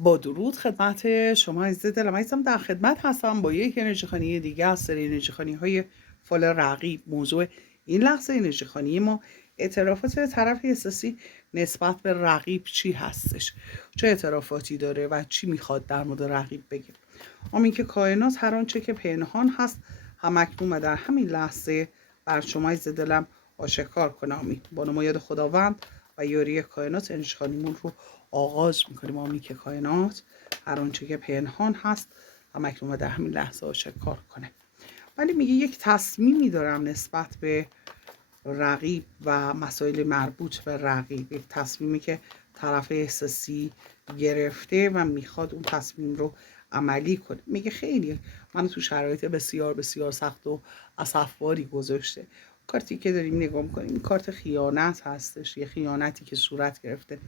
با درود خدمت شما عزیز دلم، عزیزم در خدمت هستم با یک انرژی خوانی دیگه از سری انرژی خوانی های فال رقیب. موضوع این لحظه انرژی خوانی ما اعترافات طرف احساسی نسبت به رقیب چی هستش، چه اعترافاتی داره و چی میخواد در مورد رقیب بگه. همین که کائنات هر آنچه که پنهان هست همکنون و در همین لحظه بر شما عزیز دلم آشکار کنه. امید با نمایاد خداوند و یاری کائنات انرژی خوانیمون رو آغاز میکنیم. آمی که کائنات هر آنچه که پنهان هست همکنون و در همین لحظه آشکار کنه. ولی میگه یک تصمیمی دارم نسبت به رقیب و مسائل مربوط به رقیب، یک تصمیمی که طرف احساسی گرفته و میخواد اون تصمیم رو عملی کنه. میگه خیلی من تو شرایط بسیار بسیار سخت و اسفباری گذاشته. کارتی که داریم نگاه میکنیم این کارت خیانت هستش، یه خیانتی که صورت گرفته.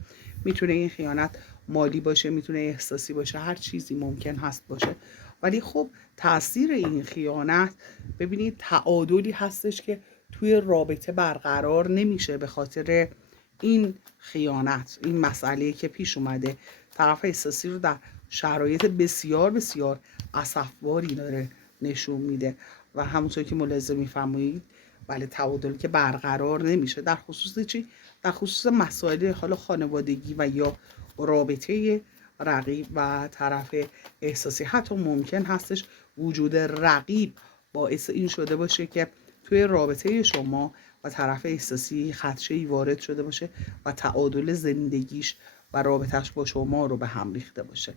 میتونه این خیانت مالی باشه، میتونه احساسی باشه، هر چیزی ممکن هست باشه. ولی خب تاثیر این خیانت ببینید تعادلی هستش که توی رابطه برقرار نمیشه به خاطر این خیانت، این مسئله که پیش اومده. طرف احساسی رو در شرایط بسیار بسیار اسفباری داره نشون میده و همونطور که ملاحظه میفرمایید بله تعادلی که برقرار نمیشه. در خصوص چی؟ در خصوص مسائل حالا خانوادگی و یا رابطه رقیب و طرف احساسی. حتی ممکن هستش وجود رقیب باعث این شده باشه که توی رابطه شما و طرف احساسی خدشه‌ای وارد شده باشه و تعادل زندگیش و رابطش با شما رو به هم ریخته باشه.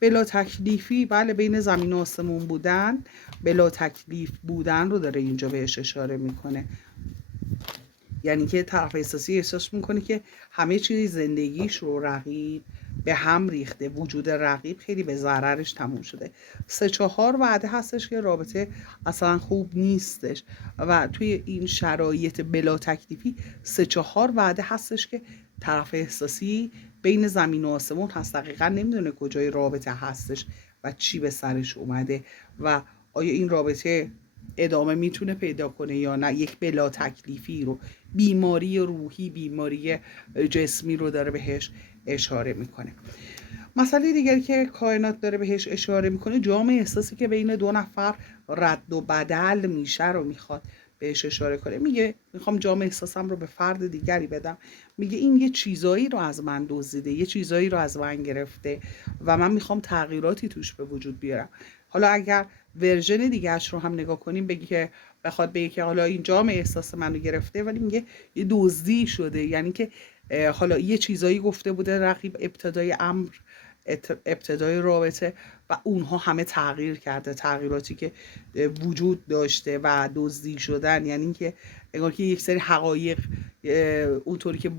بلا تکلیفی، بله، بین زمین و آسمون بودن، بلا تکلیف بودن رو داره اینجا بهش اشاره میکنه. یعنی که طرف احساسی احساس میکنه که همه چیز زندگیش رو رقیب به هم ریخته، وجود رقیب خیلی به ضررش تموم شده. 3-4 وعده هستش که رابطه اصلا خوب نیستش و توی این شرایط بلا تکلیفی 3-4 وعده هستش که طرف احساسی بین زمین و آسمون هست، دقیقا نمیدونه کجای رابطه هستش و چی به سرش اومده و آیا این رابطه ادامه میتونه پیدا کنه یا نه. یک بلا تکلیفی رو، بیماری روحی، بیماری جسمی رو داره بهش اشاره میکنه. مسئله دیگری که کائنات داره بهش اشاره میکنه جام احساسی که بین دو نفر رد و بدل میشه رو میخواد بهش اشاره کنه. میگه میخوام جام احساسم رو به فرد دیگری بدم. میگه این یه چیزایی رو از من دزدیده، یه چیزایی رو از من گرفته و من میخوام تغییراتی توش به وجود بیارم. حالا اگر ورژن دیگهش رو هم نگاه کنیم بگی که بخواد بگه که حالا این جام احساس منو گرفته، ولی میگه یه دزدی شده. یعنی که حالا یه چیزایی گفته بوده رقیب ابتدای امر، ابتدای رابطه و اونها همه تغییر کرده، تغییراتی که وجود داشته و دزدی شدن. یعنی که انگار که یک سری حقایق اونطوری که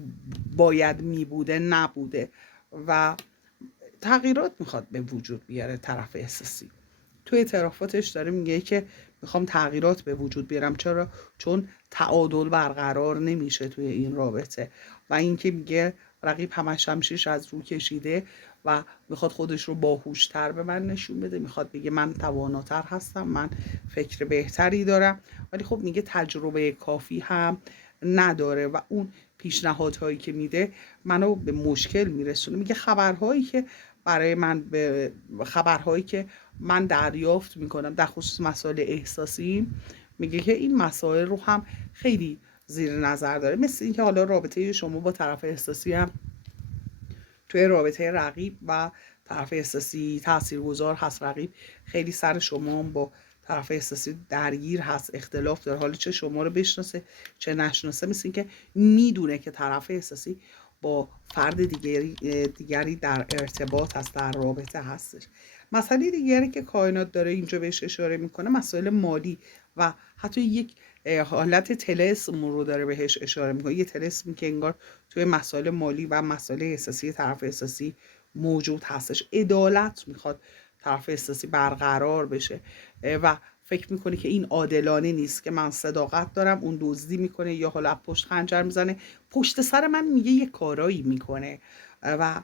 باید می بوده نبوده و تغییرات میخواد به وجود بیاره. طرف احساسی توی اعترافاتش داره میگه که میخوام تغییرات به وجود بیارم. چرا؟ چون تعادل برقرار نمیشه توی این رابطه و اینکه میگه رقیب همش شمشیرش از رو کشیده و میخواد خودش رو باهوشتر به من نشون بده، میخواد بگه من تواناتر هستم، من فکر بهتری دارم، ولی خب میگه تجربه کافی هم نداره و اون پیشنهادهایی که میده منو به مشکل میرسونه. میگه خبرهایی که برای من، به خبرهایی که من دریافت میکنم در خصوص مسائل احساسی، میگه که این مسائل رو هم خیلی زیر نظر داره. مثل اینکه حالا رابطه شما با طرف احساسی هم توی رابطه رقیب و طرف احساسی تاثیرگذار هست. رقیب خیلی سر شما با طرف احساسی درگیر هست، اختلاف داره، حالا چه شما رو بشناسه چه نشناسه. مثل اینکه میدونه که طرف احساسی با فرد دیگری در ارتباط هست، در رابطه هستش. مسئله دیگری که کائنات داره اینجا بهش اشاره میکنه مسائل مالی و حتی یک حالت طلسم رو داره بهش اشاره میکنه. یه طلسمی که انگار توی مسائل مالی و مسائل احساسی طرف احساسی موجود هستش. عدالت میخواد طرف احساسی برقرار بشه و فکر میکنه که این عادلانه نیست که من صداقت دارم اون دزدی میکنه یا حالا پشت خنجر میزنه، پشت سر من میگه یه کارایی میکنه و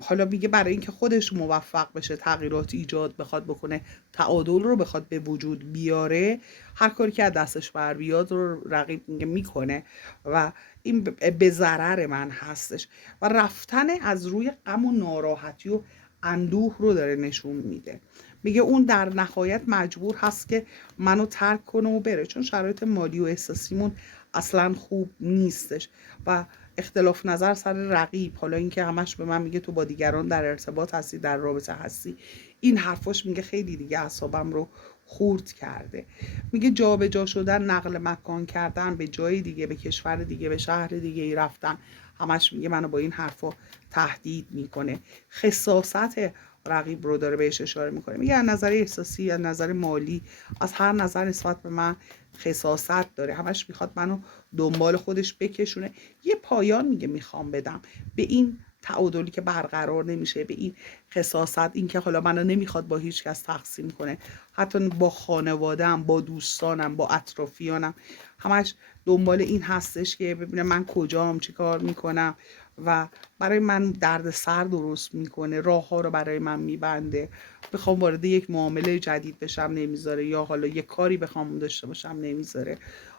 حالا میگه برای اینکه خودش موفق بشه، تغییرات ایجاد بخواد بکنه، تعادل رو بخواد به وجود بیاره، هر کاری که از دستش بر بیاد رو رقیب میگه میکنه و این به ضرر من هستش و رفتن از روی غم و ناراحتی و اندوه رو داره نشون میده. میگه اون در نهایت مجبور هست که منو ترک کنه و بره، چون شرایط مالی و احساسیمون اصلا خوب نیستش و اختلاف نظر سر رقیب، حالا اینکه همش به من میگه تو با دیگران در ارتباط هستی، در رابطه هستی، این حرفاش میگه خیلی دیگه اعصابم رو خورد کرده. میگه جابجا شدن، نقل مکان کردن، به جای دیگه، به کشور دیگه، به شهر دیگه ای رفتن، همش میگه منو با این حرفا تهدید میکنه. خساست رقیب رو داره بهش اشاره میکنه. میگه از نظر احساسی، از نظر مالی، از هر نظر نسبت به من خساست داره، همش میخواد منو دنبال خودش بکشونه. یه پایان میگه میخوام بدم به این تعادلی که برقرار نمیشه، به این خساست، این که حالا منو نمیخواد با هیچ کس تقسیم کنه، حتی با خانواده‌ام، با دوستانم، با اطرافیانم، همش دنبال این هستش که ببینه من کجام، چی کار میکنم و برای من درد سر درست میکنه، راه ها رو برای من میبنده، بخوام وارد یک معامله جدید بشم نمیذاره، یا حالا یک کاری بخوام داشته باشم نمیذاره،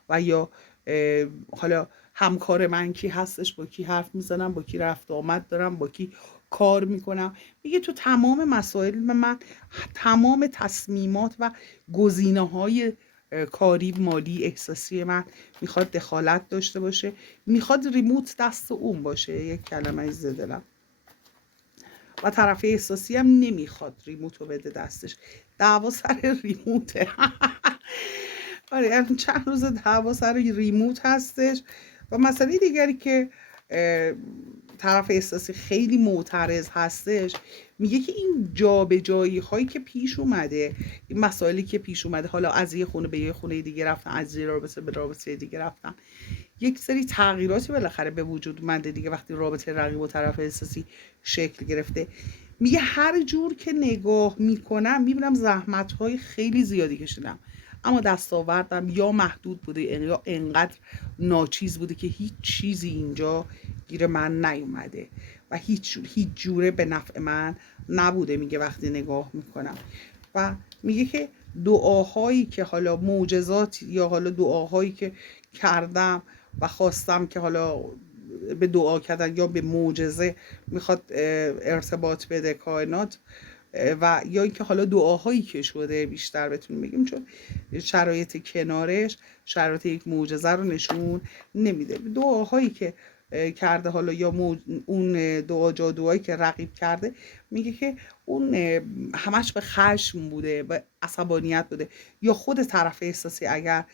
و یا حالا همکار من کی هستش، با کی حرف میزنم، با کی رفت آمد دارم، با کی کار میکنم. میگه تو تمام مسائل من، تمام تصمیمات و گزینه های کاری، مالی، احساسی من میخواد دخالت داشته باشه، میخواد ریموت دست اون باشه، یک کلمه از دلم، و طرف احساسی هم نمیخواد ریموت رو بده دستش. دعوا سر ریموته. آره یعنی چند روز دعوا سر ریموت هستش. و مسئله دیگری که طرف احساسی خیلی معترض هستش، میگه که این جابجایی هایی که پیش اومده، این مسائلی که پیش اومده، حالا از یه خونه به یه خونه دیگه رفتن، از یه رابطه به رابطه دیگه رفتن، یک سری تغییراتی بالاخره به وجود اومده دیگه وقتی رابطه رقیب و طرف احساسی شکل گرفته. میگه هر جور که نگاه میکنم میبینم زحمت های خیلی زیادی کشیدم، اما دستاوردم یا محدود بوده یا انقدر ناچیز بوده که هیچ چیزی اینجا گیر من نیومده و هیچ جوره به نفع من نبوده. میگه وقتی نگاه میکنم و میگه که دعاهایی که حالا معجزات، یا حالا دعاهایی که کردم و خواستم که حالا به دعا کردن یا به معجزه میخواد ارتباط بده کائنات، و یا اینکه حالا دعاهایی که شده بیشتر بتونیم بگیم، چون شرایط کنارش شرایط یک معجزه رو نشون نمیده. دعاهایی که کرده، حالا یا اون دعا جادوهایی که رقیب کرده، میگه که اون همش به خشم بوده و عصبانیت بوده، یا خود طرف احساسی اگر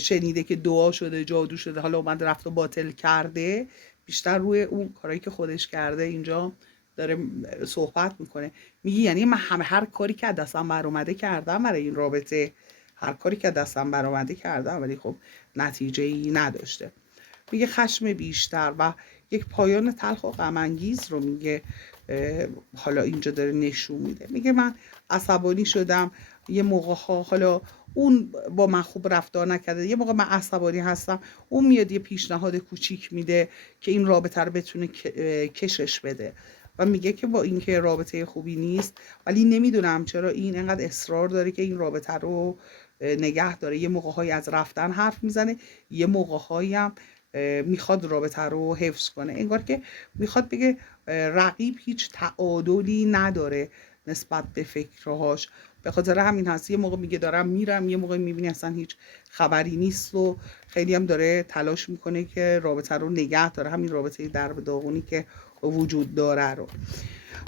شنیده که دعا شده، جادو شده، حالا اومده رفت و باطل کرده، بیشتر روی اون کارایی که خودش کرده اینجا داره صحبت میکنه. میگه یعنی من هر کاری که دستم بر اومده کردم برای این رابطه، هر کاری که دستم بر اومده کردم، ولی خب نتیجه ای نداشته. میگه خشم بیشتر و یک پایان تلخ و غم انگیز رو میگه حالا اینجا داره نشون میده. میگه من عصبانی شدم یه موقع ها، حالا اون با من خوب رفتار نکرده، یه موقع من عصبانی هستم، اون میاد یه پیشنهاد کوچیک میده که این رابطه رو بتونه کشش بده و میگه که با اینکه رابطه خوبی نیست، ولی نمیدونم چرا این انقدر اصرار داره که این رابطه رو نگه داره. یه موقع‌هایی از رفتن حرف میزنه، یه موقع‌هایی هم میخواد رابطه رو حفظ کنه، انگار که میخواد بگه رقیب هیچ تعادلی نداره نسبت به فکرهاش. به خاطر همین هست یه موقع میگه دارم میرم، یه موقع میبینی اصلا هیچ خبری نیست و خیلی هم داره تلاش میکنه که رابطه رو نگه داره، همین رابطه در به داغونی که وجود داره رو.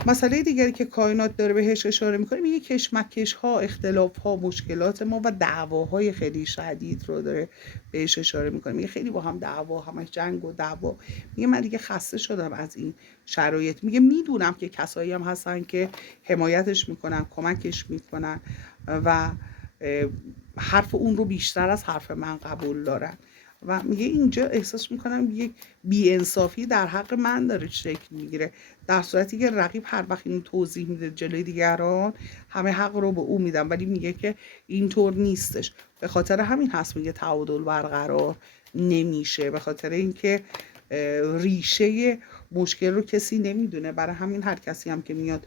مسئله دیگری که کائنات داره بهش اشاره میکنه، میگه کشمکش ها، اختلاف ها، مشکلات ما و دعواهای خیلی شدید رو داره بهش اشاره میکنه. میگه خیلی با هم دعوا، همش جنگ و دعوا. میگه من دیگه خسته شدم از این شرایط. میگه میدونم که کسایی هم هستن که حمایتش میکنن، کمکش میکنن و حرف اون رو بیشتر از حرف من قبول دارن و میگه اینجا احساس میکنم یک بی‌انصافی در حق من داره شکل میگیره، در صورتی که رقیب هر وقت اینو توضیح میده جلوی دیگران همه حق رو به او میدن، ولی میگه که اینطور نیستش. به خاطر همین هست میگه تعادل برقرار نمیشه، به خاطر اینکه ریشه مشکل رو کسی نمیدونه، برای همین هر کسی هم که میاد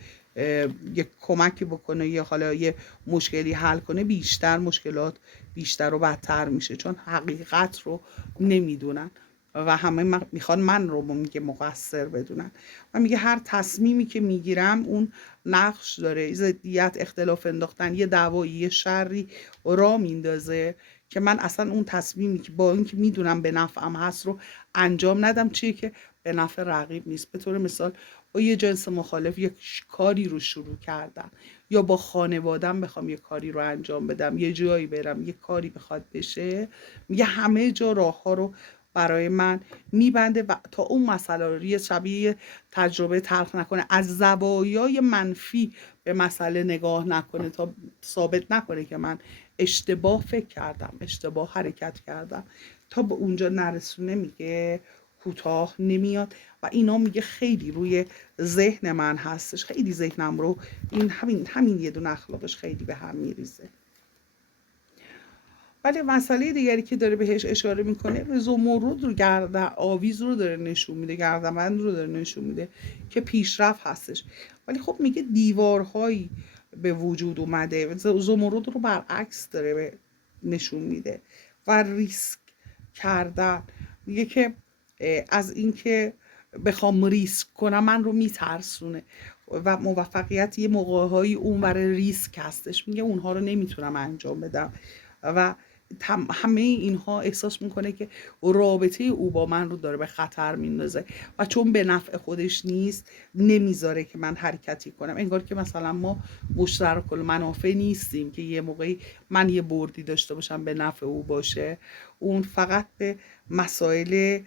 یه کمکی بکنه یا حالا یه مشکلی حل کنه، بیشتر مشکلات بیشتر و بدتر میشه، چون حقیقت رو نمیدونن و همه میخوان من رو میگه مقصر بدونن. و میگه هر تصمیمی که میگیرم اون نقش داره، ضدیت، اختلاف انداختن، یه دعوایی، یه شری را میندازه که من اصلا اون تصمیمی که با اینکه میدونم به نفعم هست رو انجام ندم، چیه که به نفع رقیب نیست. به طور مثال با یه جنس مخالف یک کاری رو شروع کردم، یا با خانوادم بخوام یه کاری رو انجام بدم، یه جایی برم یه کاری بخواد بشه، میگه همه جا راه ها رو برای من میبنده و تا اون مسئله رو یه شبیه تجربه تلخ نکنه، از زوایای منفی به مسئله نگاه نکنه تا ثابت نکنه که من اشتباه فکر کردم، اشتباه حرکت کردم، تا به اونجا نرسونه میگه کوتاه نمیاد. و اینا میگه خیلی روی ذهن من هستش، خیلی ذهنم رو این همین یه دونه اخلاقش خیلی به هم میریزه. ولی مسئله دیگری که داره بهش اشاره میکنه، زمرد رو آویز رو داره نشون میده، گردنبند رو داره نشون میده که پیشرفت هستش. ولی خب میگه دیوارهایی به وجود اومده، زمرد رو برعکس داره نشون میده و ریسک کردن. میگه که از اینکه بخوام ریسک کنم من رو میترسونه و موفقیت یه موقعهایی اون برای ریسک هستش، میگه اونها رو نمیتونم انجام بدم و همه اینها احساس میکنه که رابطه او با من رو داره به خطر میندازه و چون به نفع خودش نیست نمیذاره که من حرکتی کنم. انگار که مثلا ما مشترک المنافع نیستیم که یه موقعی من یه بردی داشته باشم به نفع او باشه، اون فقط به مسائل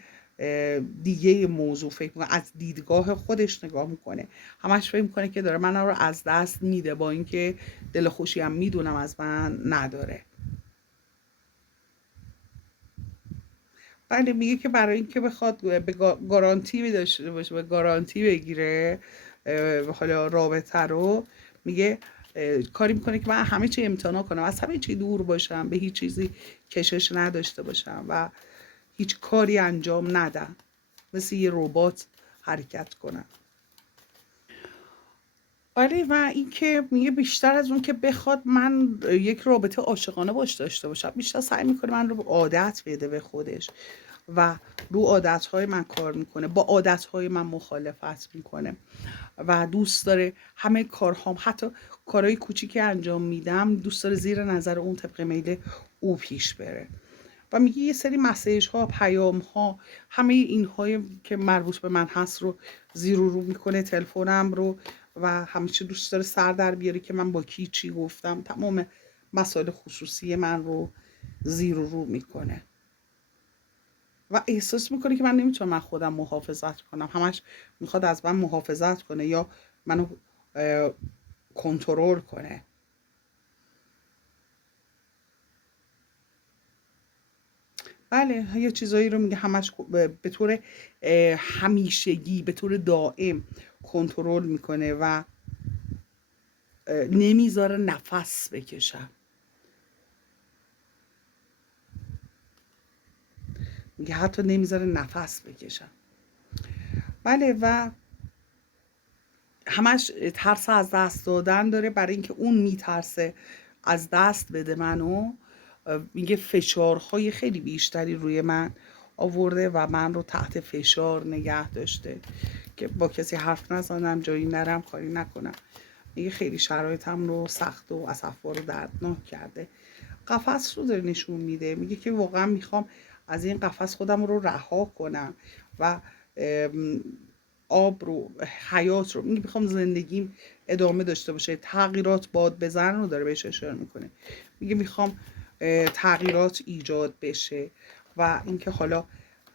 دیگه موضوع فکر میکنه، از دیدگاه خودش نگاه میکنه، همش فکر میکنه که داره من رو از دست میده، با اینکه دل خوشی هم میدونم از من نداره. بله، میگه که برای اینکه بخواد به گارانتی داشته باشه، به گارانتی بگیره حالا رابطه رو، میگه کاری میکنه که من همه چی امتحان کنم، از همه چی دور باشم، به هیچ چیزی کشش نداشته باشم و هیچ کاری انجام ندم، مثل یه ربات حرکت کنم. آره، و اینکه میگه بیشتر از اون که بخواد من یک رابطه عاشقانه باش داشته باشم، بیشتر سعی میکنه من رو عادت بده به خودش و رو عادتهای من کار میکنه، با عادتهای من مخالفت میکنه و دوست داره همه کارهام، حتی کارهای کوچیکی انجام میدم، دوست داره زیر نظر اون طبق میل او پیش بره. و میگه یه سری مسیج ها، پیام ها، همه اینهای که مربوط به من هست رو زیر و رو میکنه، تلفنم رو، و همیشه دوست داره سر در بیاره که من با کی چی گفتم، تمام مسائل خصوصی من رو زیر و رو میکنه و احساس میکنه که من نمیتونم من خودم محافظت کنم، همش میخواد از من محافظت کنه یا منو کنترل کنه. بله، یه چیزایی رو میگه همش به طور همیشگی، به طور دائم کنترل میکنه و نمیذاره نفس بکشم. میگه حتی نمیذاره نفس بکشم. بله، و همش ترس از دست دادن داره، برای اینکه اون میترسه از دست بده منو. میگه فشارهای خیلی بیشتری روی من آورده و من رو تحت فشار نگه داشته که با کسی حرف نزنم، جایی نرم، کاری نکنم. میگه خیلی شرایطم رو سخت و اسفبار و دردناک کرده. قفس رو داره نشون میده، میگه که واقعا میخوام از این قفس خودم رو رها کنم و آب رو، حیات رو، میگه میخوام زندگیم ادامه داشته باشه، تغییرات باد بزن رو داره بهش اشاره میکنه. میگه میخوام تغییرات ایجاد بشه و اینکه حالا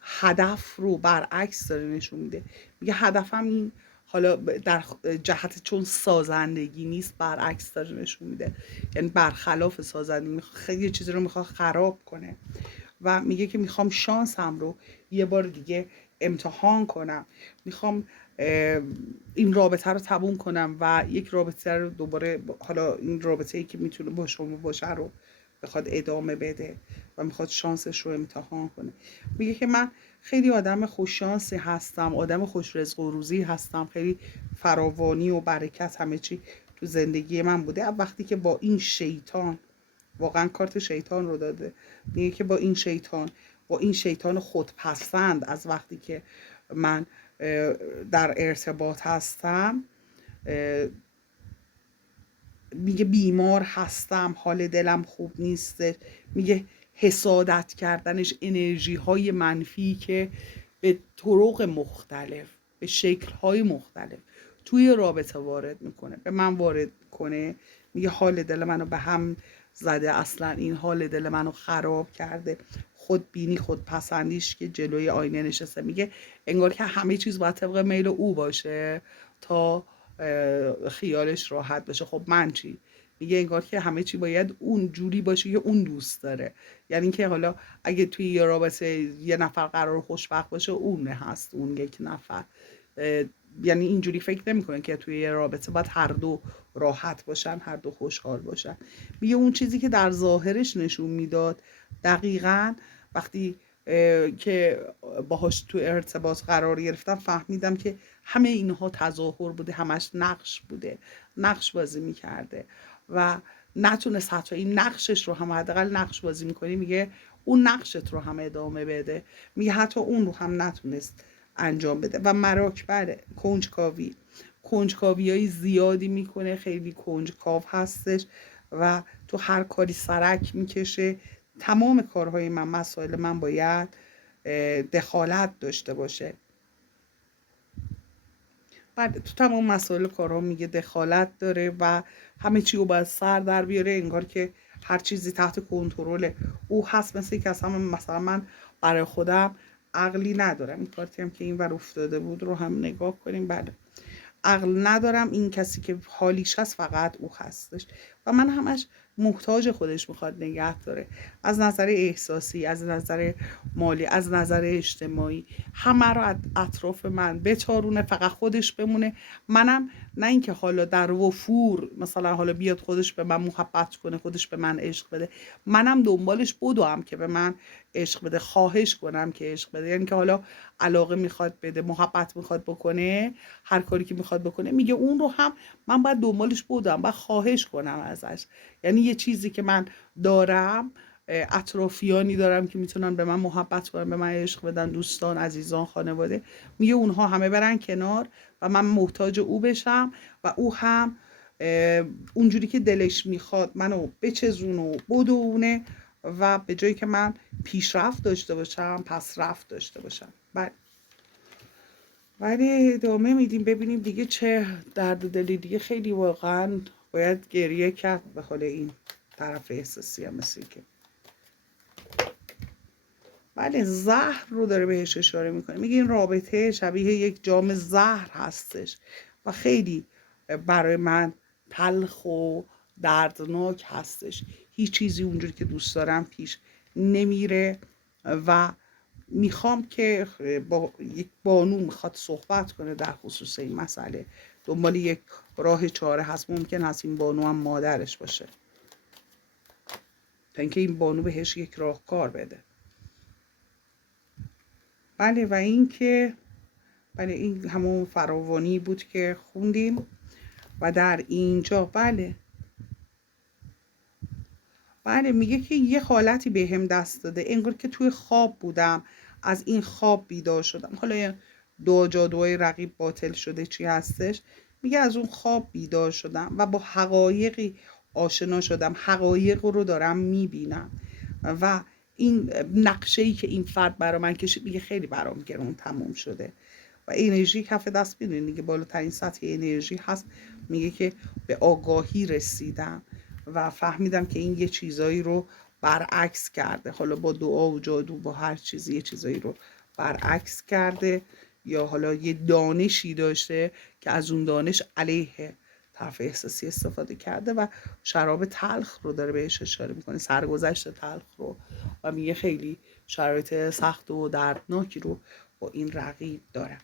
هدف رو برعکس داره نشون میده. میگه هدفم این، حالا در جهت چون سازندگی نیست، برعکس داره نشون میده، یعنی برخلاف سازندگی، خیلی چیزی رو میخواد خراب کنه و میگه که میخوام شانسم رو یه بار دیگه امتحان کنم، میخوام این رابطه رو تموم کنم و یک رابطه رو دوباره، حالا این رابطه ای که میتونه با شما باشه رو بخواد ادامه بده و میخواد شانسش رو امتحان کنه. میگه که من خیلی آدم خوششانسی هستم، آدم خوش رزق و روزی هستم، خیلی فراوانی و برکت همه چی تو زندگی من بوده. وقتی که با این شیطان، واقعا کارت شیطان رو داده، میگه که با این شیطان خودپسند، از وقتی که من در ارتباط هستم، میگه بیمار هستم، حال دلم خوب نیست. میگه حسادت کردنش، انرژی های منفی که به طرق مختلف، به شکل های مختلف توی رابطه وارد میکنه، به من وارد کنه. میگه حال دل منو به هم زده، اصلا این حال دل منو خراب کرده. خود بینی، خود پسندیش که جلوی آینه نشسته، میگه انگار که همه چیز باید طبق میل او باشه تا خیالش راحت بشه. خب من چی؟ میگه انگار که همه چی باید اون جوری باشه که اون دوست داره. یعنی که حالا اگه توی یه رابطه یه نفر قرار خوشبخت باشه، اون هست اون یک نفر. یعنی اینجوری فکر نمیکنه که توی یه رابطه باید هر دو راحت باشن، هر دو خوشحال باشن. میگه اون چیزی که در ظاهرش نشون میداد، دقیقاً وقتی که باهاش تو ارتباط قرار گرفتم، فهمیدم که همه اینها تظاهر بوده، همش نقش بوده، نقش بازی میکرده و نتونست حتی این نقشش رو هم، حداقل نقش بازی میکنی، میگه اون نقشت رو هم ادامه بده. میگه حتی اون رو هم نتونست انجام بده و مراک بره. کنجکاوی های زیادی میکنه، خیلی کنجکاو هستش و تو هر کاری سرک میکشه. تمام کارهای من، مسائل من باید دخالت داشته باشه. بعد تو تمام مسائل کارها میگه دخالت داره و همه چی رو باید سر در بیاره، انگار که هر چیزی تحت کنترل او هست. مثل که مثلا من برای خودم عقلی ندارم. این کارتی هم که این ور افتاده بود رو هم نگاه کنیم. بله، عقل ندارم، این کسی که حالیش هست فقط او هستش و من همش محتاج خودش میخواد نگه داره، از نظر احساسی، از نظر مالی، از نظر اجتماعی، همه رو اطراف من بتارونه، فقط خودش بمونه. منم نه اینکه حالا در وفور مثلا حالا بیاد خودش به من محبت کنه، خودش به من عشق بده، منم دنبالش بدوم که به من عشق بده، خواهش کنم که عشق بده. یعنی که حالا علاقه میخواد بده، محبت میخواد بکنه، هر کاری که میخواد بکنه، میگه اون رو هم من باید دنبالش بودم، باید خواهش کنم ازش. یعنی یه چیزی که من دارم، اطرافیانی دارم که میتونن به من محبت کنن، به من عشق بدن، دوستان، عزیزان، خانواده، میگه اونها همه برن کنار و من محتاج او بشم و او هم اونجوری که دلش میخواد منو بچزونه و بدونه و به جایی که من پیشرفت داشته باشم، پس رفت داشته باشم. ولی ادامه میدیم ببینیم دیگه چه درد دلی دیگه. خیلی واقعا باید گریه کرد به حال این طرف احساسی هم، مثل که بله زهر رو داره بهش اشاره میکنه. میگه این رابطه شبیه یک جام زهر هستش و خیلی برای من تلخ و دردناک هستش. هیچ چیزی اونجوری که دوست دارم پیش نمیره و میخوام که با یک بانو میخواد صحبت کنه در خصوص این مسئله، دنبال یک راه چاره هست. ممکن هست این بانو هم مادرش باشه تا اینکه این بانو بهش یک راهکار بده. بله و این که بله این همون فراوانی بود که خوندیم و در اینجا بله میگه که یه حالتی به هم دست داده، انگار که توی خواب بودم، از این خواب بیدار شدم. حالا دو جادوهای رقیب باطل شده چی هستش، میگه از اون خواب بیدار شدم و با حقایقی آشنا شدم، حقایق رو دارم میبینم و این نقشه‌ای که این فرد برا من کشید، میگه خیلی برام گرون تموم شده و انرژی کف دست میدونی دیگه بالاترین سطح انرژی هست. میگه که به آگاهی رسیدم و فهمیدم که این یه چیزایی رو برعکس کرده، حالا با دعا و جادو، با هر چیزی یه چیزایی رو برعکس کرده، یا حالا یه دانشی داشته که از اون دانش علیه طرف احساسی استفاده کرده و شراب تلخ رو داره بهش اشاره میکنه، سرگذشت تلخ رو، و میگه خیلی شرایط سخت و دردناکی رو با این رقیب داره.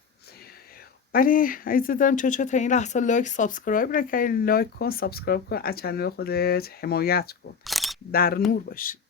ولی عزیزه دارم چه تا این لحظه لایک سابسکرایب نکردی، لایک کن، سابسکرایب کن، از چنل خودت حمایت کن. در نور باشید.